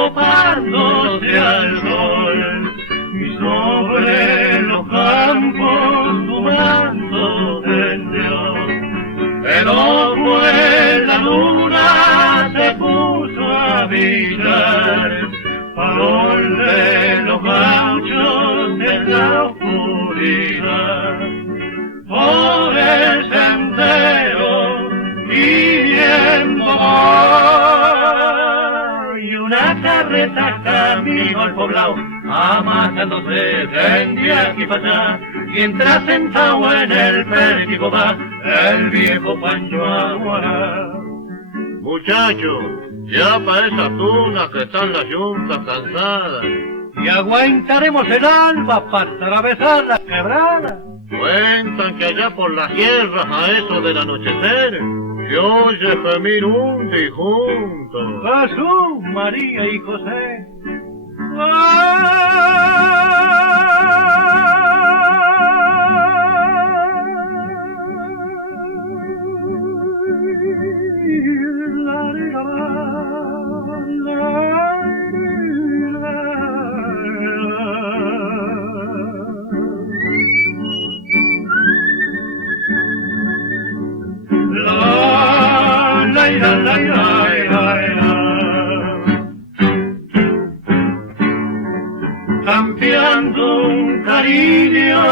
copándose al sol, y sobre los campos tu manto tendió. Pero pues la luna se puso a brillar, farol de los gauchos en la oscuridad. Por el sendero y viendo y una carreta camino al poblado, amasándose de aquí para allá, mientras sentado en el pértigo va el viejo Pancho Aguará. Muchachos, ya para esa tuna que están las yuntas cansadas. Y aguantaremos el alba para atravesar la quebrada. Cuentan que allá por las sierras a eso del anochecer se oye gemir un difunto. Jesús, María y José. Campeando un cariño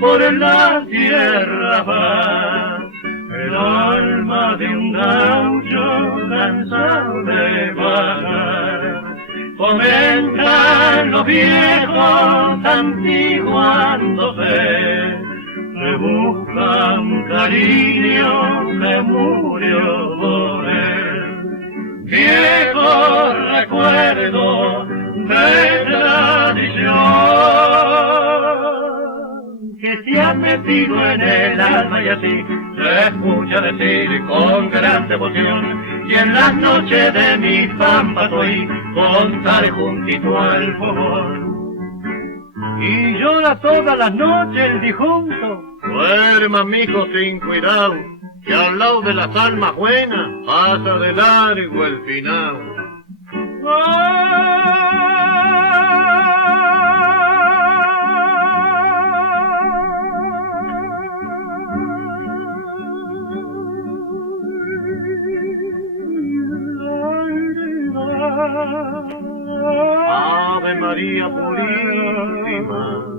por la tierra va, el alma de un gaucho cansado de vagar. Comentan los viejos antiguándose, le buscan cariño que murió por él. Viejo recuerdo de tradición que se ha metido en el alma y así se escucha decir con gran devoción, y en las noches de mi pampa soy contaré juntito al fogón. Y llora todas las noches el difunto. Duerma, mijo, sin cuidado, que al lado de las almas buenas pasa de largo el final. Ave María Purísima.